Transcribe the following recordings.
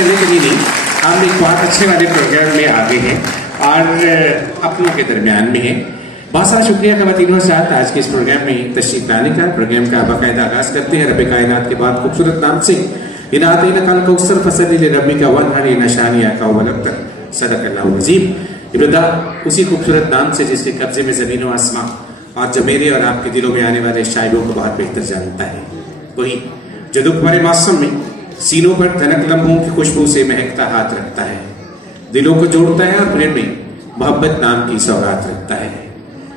चले कहीं नहीं, हम एक बहुत अच्छे वाले प्रोग्राम में आगे हैं और अपनों के दरमियान में हैं। बहुत सारा शुक्रिया ख़वातीन और साथ आज के इस प्रोग्राम में तशरीफ लाने का। प्रोग्राम का बाकायदा आगाज करते हैं रब कायनात के बाद खूबसूरत नाम से रबी का वन हरी नशानिया का वलब्तर सदक़ल्लाहुल अज़ीम। इब्तदा उसी खूबसूरत नाम से जिसके कब्जे में ज़मीन व आसमां और जो मेरे और आपके दिलों में आने वाले शायरों को बहुत बेहतर जानता है, वही जो दुख भरे मौसम में सीनों पर तनक लम्हों की खुशबू से महकता हाथ रखता है, दिलों को जोड़ता है और प्रेम में मोहब्बत नाम की सौगात रखता है।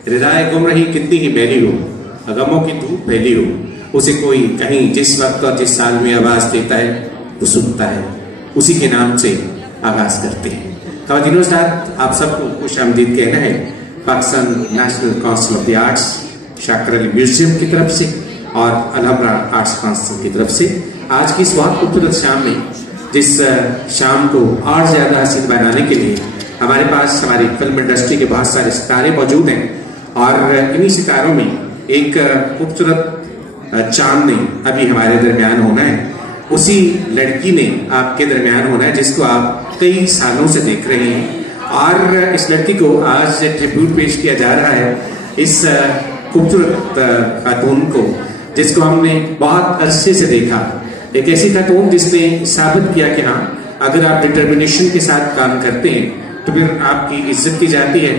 रिदाए गुमराही कितनी ही मैली हो, गमों की धूप फैली हो, उसे कोई कहीं जिस वक्त और जिस साल में आवाज देता है वो सुनता है, उसी के नाम से आगाज करते हैं। ख़वातीन और साथ आप सबको खुश आमदीद कहना है Pakistan national council of the arts, Shakir Ali museum की तरफ से और अलहमरा आर्ट्स काउंसिल की तरफ से आज की इस बहुत खूबसूरत शाम में, जिस शाम को और ज्यादा हसीन बनाने के लिए हमारे पास हमारी फिल्म इंडस्ट्री के बहुत सारे सितारे मौजूद हैं और इन्हीं सितारों में एक खूबसूरत चांद ने अभी हमारे दरमियान होना है। उसी लड़की ने आपके दरमियान होना है जिसको आप कई सालों से देख रहे हैं और इस लड़की को आज ट्रिब्यूट पेश किया जा रहा है, इस खूबसूरत खातून को जिसको हमने बहुत अरसे से देखा, एक ऐसी खातून जिसने साबित किया कि हाँ, अगर आप डिटर्मिनेशन के साथ काम करते हैं तो फिर आपकी इज्जत की जाती है,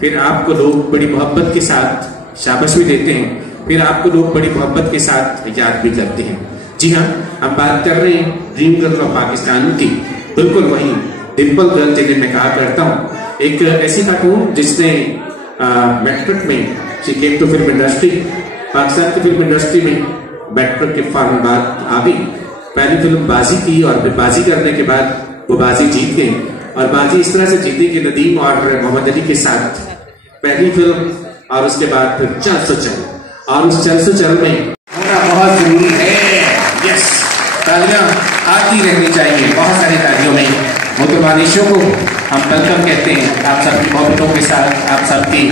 फिर आपको लोग बड़ी मोहब्बत के साथ शाबाश भी देते हैं, फिर आपको लोग बड़ी मोहब्बत के साथ याद भी करते हैं। जी हाँ, हम बात कर रहे हैं ड्रीम गर्ल ऑफ पाकिस्तान की, बिल्कुल वही डिम्पल गर्ल जिन्हें मैं कहा करता हूँ, एक ऐसी खातून जिसने मैट्रिक में she came to film industry, Pakistan की फिल्म इंडस्ट्री में मैट्रिक के फौरन बाद आ गई, पहली फिल्म बाजी की और फिर बाजी करने के बाद वो बाजी जीत गई और बाजी इस तरह से जीती कि नदीम और मोहम्मद अली के साथ पहली फिल्म और उसके बाद फिर चल सो चल, और उस चल सो चल में होना बहुत जरूरी है। यस, तालियां आती रहनी चाहिए, बहुत सारी तालियों में मुतमानिशों को हम वेलकम कहते हैं, आप सबकी मोहब्बतों के साथ, आप सबकी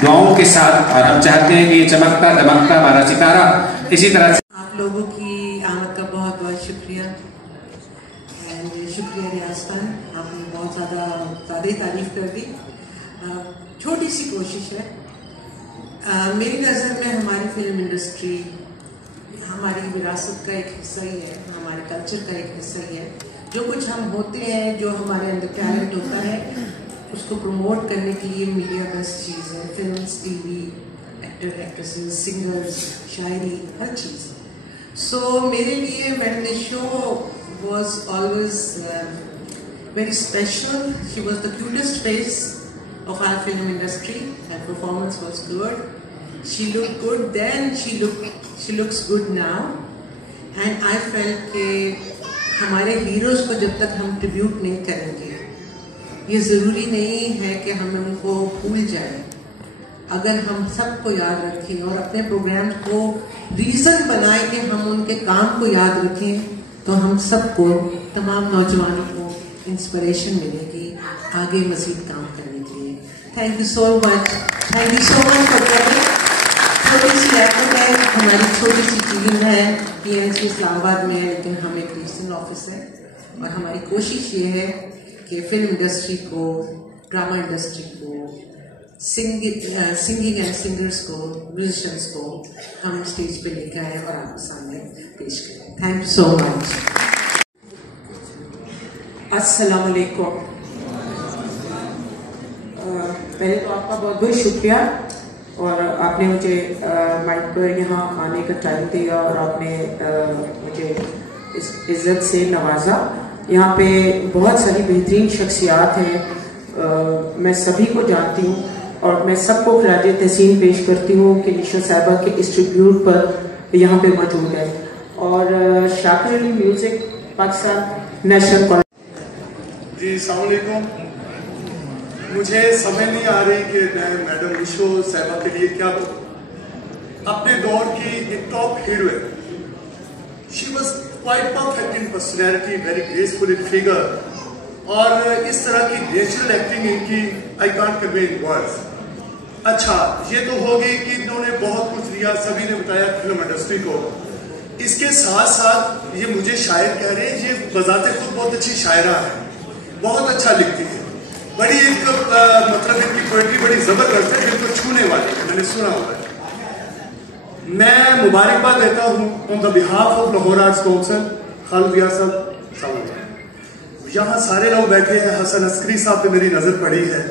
दुआओं के साथ, और हम चाहते हैं कि ये चमकता दमकता हमारा सितारा इसी तरह से। आप लोगों की आमद का बहुत बहुत शुक्रिया एंड शुक्रिया रियाज खान, आपने बहुत ज़्यादा ही तारीफ कर दी। छोटी सी कोशिश है, मेरी नज़र में हमारी फिल्म इंडस्ट्री हमारी विरासत का एक हिस्सा ही है, हमारे कल्चर का एक हिस्सा ही है। जो कुछ हम होते हैं, जो हमारे अंदर टैलेंट होता है, उसको प्रमोट करने के लिए मीडिया बेस्ट चीज़ है। Films, TV, actor actresses, singers, शायरी, हर चीज़। सो मेरे लिए madam show was always very special. She was the cutest face of our film industry. Her performance was good. She looked good then. She looks good now. And I felt कि हमारे heroes को जब तक हम tribute नहीं करेंगे, ये ज़रूरी नहीं है कि हम उनको भूल जाएं। अगर हम सबको याद रखें और अपने प्रोग्राम को रीज़न बनाए कि हम उनके काम को याद रखें, तो हम सबको, तमाम नौजवानों को इंस्पिरेशन मिलेगी आगे मज़ीद काम करने के लिए। Thank you so much, thank you so much for coming. छोटी सी एयरपोर्ट है, हमारी छोटी सी टीम है, PNC इस्लामाबाद में है, लेकिन हम एक रीजनल ऑफिस है और हमारी कोशिश ये है कि फिल्म इंडस्ट्री को, ड्रामा इंडस्ट्री को, सिंगिंग एंड सिंगर्स को, म्यूजिशियंस को हम स्टेज पे लेकर आए और आपके सामने पेश करें। Thank you so much. अस्सलाम वालेकुम। पहले तो आपका बहुत बहुत शुक्रिया, और आपने मुझे माइक पर यहाँ आने का टाइम दिया और आपने मुझे इस इज़्ज़त से नवाजा। यहाँ पे बहुत सारी बेहतरीन शख्सियात हैं, मैं सभी को जानती हूँ और मैं सबको खराज तहसीन पेश करती हूँ कि निशा साहिबा के इस ट्रिब्यूट पर यहाँ पे मौजूद है। और शाकिर अली म्यूजिक पाकिस्तान नेशनल। जी अस्सलाम वालेकुम। मुझे समझ नहीं आ रही कि मैं मैडम निशा साहिबा के लिए क्या बोलूं। अपने दौर की एक टॉप हीरो है। She was quite perfect in personality, very graceful in figure, और इस तरह की नेचुरल एक्टिंग इनकी I can't convey in words. अच्छा, ये तो हो गई कि इन्होंने बहुत कुछ दिया, सभी ने बताया फिल्म इंडस्ट्री को। इसके साथ साथ ये मुझे शायर कह रहे हैं, ये बजाते खुद बहुत अच्छी शायरा है, बहुत अच्छा लिखती है, बड़ी एक मतलब इनकी पोएट्री बड़ी जबरदस्त है, दिल को छूने वाली है, मैंने सुना हुआ है। मैं मुबारकबाद देता हूँ on the behalf of Lahore arts council, Khalid Riaz sahab. यहाँ सारे लोग बैठे हैं, हसन अस्करी साहब पे मेरी नजर पड़ी है,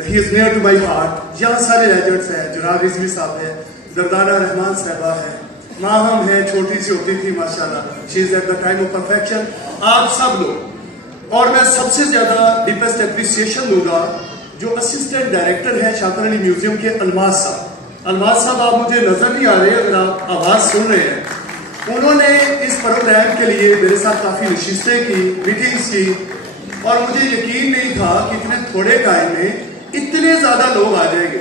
he is near to my heart. यहाँ सारे लेजेंड्स हैं, जनाब रिजवी साहब है, दरदारा रहमान साहबा है, माहम है, छोटी सी होती थी माशाल्लाह, she is at the time of perfection, आप सब लोग। और मैं सबसे ज्यादा डीपेस्ट एप्रिसिएशन दूंगा जो असिस्टेंट डायरेक्टर है शाकिर अली म्यूजियम के अलमाज साहब। अलमाज साहब आप मुझे नजर नहीं आ रहे, अगर आप आवाज सुन रहे हैं, उन्होंने इस प्रोग्राम के लिए मेरे साथ काफी नशिस्तें की, मीटिंग्स की, और मुझे यकीन नहीं था कि इतने थोड़े टाइम में इतने ज्यादा लोग आ जाएंगे।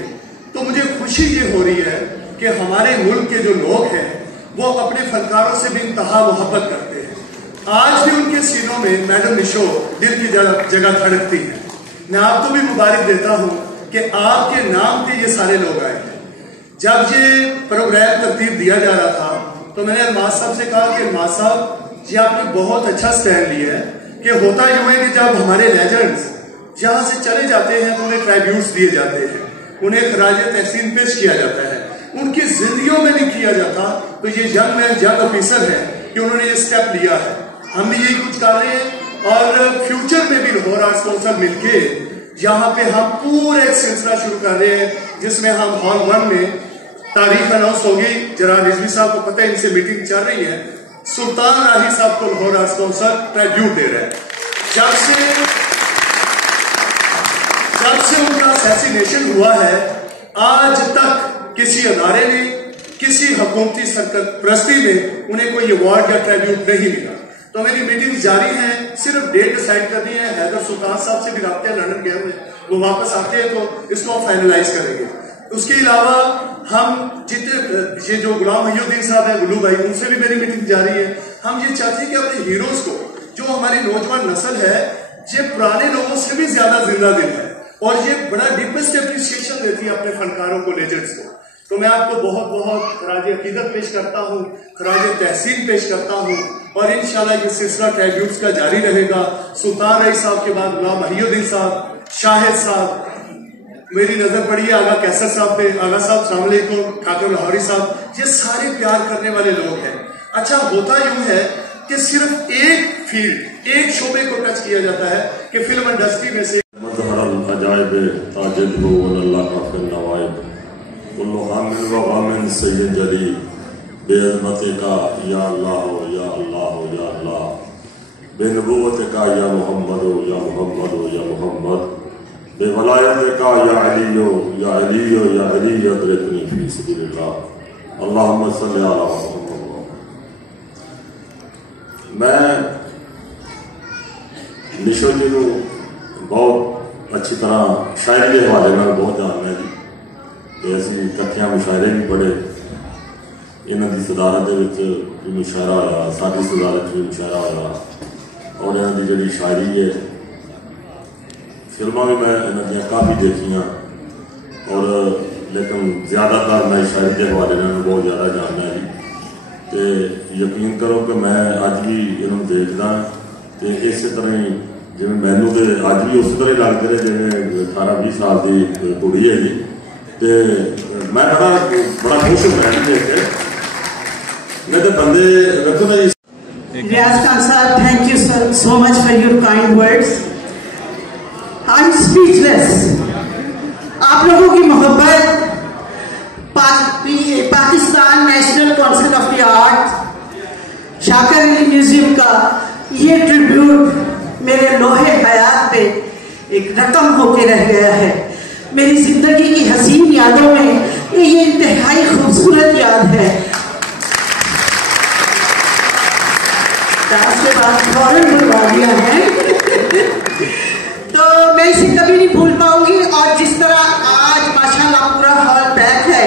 तो मुझे खुशी ये हो रही है कि हमारे मुल्क के जो लोग हैं वो अपने फनकारों से भी इंतहा मोहब्बत करते हैं। आज भी उनके सीनों में मैडम निशो दिल की जगह धड़कती है। मैं आपको भी मुबारक देता हूं कि आपके नाम पे ये सारे लोग आए हैं। जब ये प्रोग्राम तरतीब दिया जा रहा था तो मैंने अलमाज साहब से कहा कि अलमाज साहब ये आपने बहुत अच्छा स्टैंड लिया है कि होता यूं है कि जब हमारे लेजेंड्स यहाँ से चले जाते हैं तो उन्हें ट्राइब्यूट्स दिए जाते हैं, उन्हें खराज तहसीन पेश किया जाता है, उनकी जिंदगियों में नहीं किया जाता। तो ये यंग मैन यंग ऑफिसर है कि उन्होंने ये स्टेप लिया है, हम भी यही कुछ कर रहे हैं। और फ्यूचर में भी लाहौर आर्ट्स काउंसिल मिलके यहाँ पे हम पूरा एक सिलसिला शुरू कर रहे हैं जिसमें हम हॉल 1 में तारीख अनाउंस होगी। जनाब रिजवी साहब को पता है, इनसे मीटिंग चल रही है, सुल्तान राही साहब को लाहौर आर्ट्स काउंसिल ट्रिब्यूट दे रहा है। जब से उनका असैसिनेशन हुआ है आज तक किसी अदारे ने, किसी हुकूमती सरपरस्ती में उन्हें कोई अवार्ड या ट्रिब्यूट नहीं मिला। तो मेरी मीटिंग जारी है, सिर्फ डेट डिसाइड करनी है। हैदर सुल्तान साहब से भी राब्ते लंदन गए हुए, वो वापस आते हैं तो इसको फाइनलाइज करेंगे। उसके अलावा हम जितने ये जो गुलाम महिउद्दीन साहब है, गुल्लू भाई, उनसे भी मेरी मीटिंग जारी है। हम ये चाहते हैं कि अपने हीरोज को, जो हमारी नौजवान नस्ल है, ये पुराने लोगों से भी ज्यादा जिंदा दिल है और ये बड़ा डीपेस्ट एप्रिसिएशन देती है अपने फनकारों को, लेजेंड्स को। तो मैं आपको बहुत बहुत खराज अकीदत पेश करता हूँ, खराज तहसीन पेश करता हूँ, और इंशाल्लाह ये सिलसिला ट्रिब्यूट्स का जारी रहेगा। सुल्तान राही साहब के बाद गुलाम महिउद्दीन साहब, शाहिद साहब, मेरी नजर पड़ी है आगा कैसर साहब पे, आगा साहब अस्सलाम वालेकुम, खातिब लाहौरी साहब, ये सारे प्यार करने वाले लोग हैं। अच्छा, होता यूं है कि सिर्फ एक फील्ड, एक शोबे को टच किया जाता है कि फिल्म इंडस्ट्री में से बेअज़मत का या अल्लाह हो या अल्लाह हो या अल्लाह, बेनबुव्वत का या मोहम्मद हो या मोहम्मद हो या मोहम्मद, बेवलायत का या अली हो या अली हो या अली अदरकनी फी सबिलिल्लाह, अल्लाहुम्मा सल्ली अला मुहम्मद। मैं निशो जी को बहुत अच्छी तरह शायरी के हवाले में बहुत जानना जी, ऐसी इकट्ठियां मुशायरे भी पढ़े, इन्हों की सदारत भी मुशायरा होया, साडी सदारत भी मुशायरा होया, और इन्हों की जी शायरी है, फिल्मां भी मैं इन्हों काफ़ी देखियां, और लेकिन ज़्यादातर मैं शायरी के हवाले में बहुत ज़्यादा जानना है जी। तो यकीन करो कि मैं अज भी इन्हों देखदा, तो इस तरह ही जिवें मैनू तो अज भी उस तरह लगते रहे जिवें 18-20 साल की कुड़ी है जी। तो मैं बड़ा खुश होया जी देख के। मैं तो बंदे रखो ना जी। Riyaz Khan sir, thank you so much for your kind words. I'm speechless. आप लोगों की मोहब्बत, Pakistan national council of the art, Shakir Ali museum का ये ट्रिब्यूट मेरे लोहे हयात पे एक रकम होके रह गया है। मेरी जिंदगी की हसीन यादों में ये इंतहाई खूबसूरत याद है। डांस के बाद फौरन बुलवा दिया है तो मैं इसे कभी नहीं भूल पाऊंगी। और जिस तरह आज माशाल्लाह पूरा हॉल पैक है,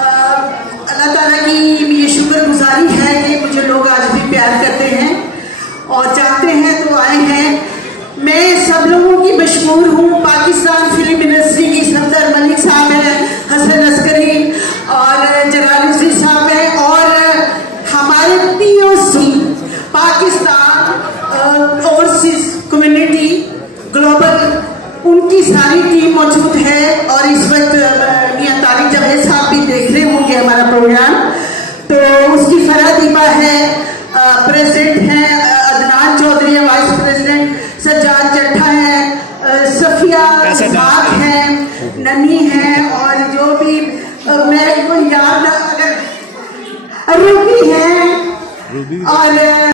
अल्लाह ताला की ये शुक्रगुजारी है कि मुझे लोग आज भी प्यार करते हैं और चाहते हैं तो आए हैं। मैं सब लोगों की मशहूर हूँ। पाकिस्तान फिल्म इंडस्ट्री की सफदर मलिक साहब हैं, हसन अस्करी और जलालुद्दीन साहब हैं, और हमारे POC सारी टीम मौजूद है और इस वक्त मियां तारिक जावेद साहब भी देख रहे होंगे हमारा प्रोग्राम। तो उसकी फरादीबा है, प्रेसिडेंट है अदनान चौधरी है, वाइस प्रेसिडेंट सज्जाद चट्ठा है, सफिया है, ननी है, और जो भी मैं को याद अगर रूबी है और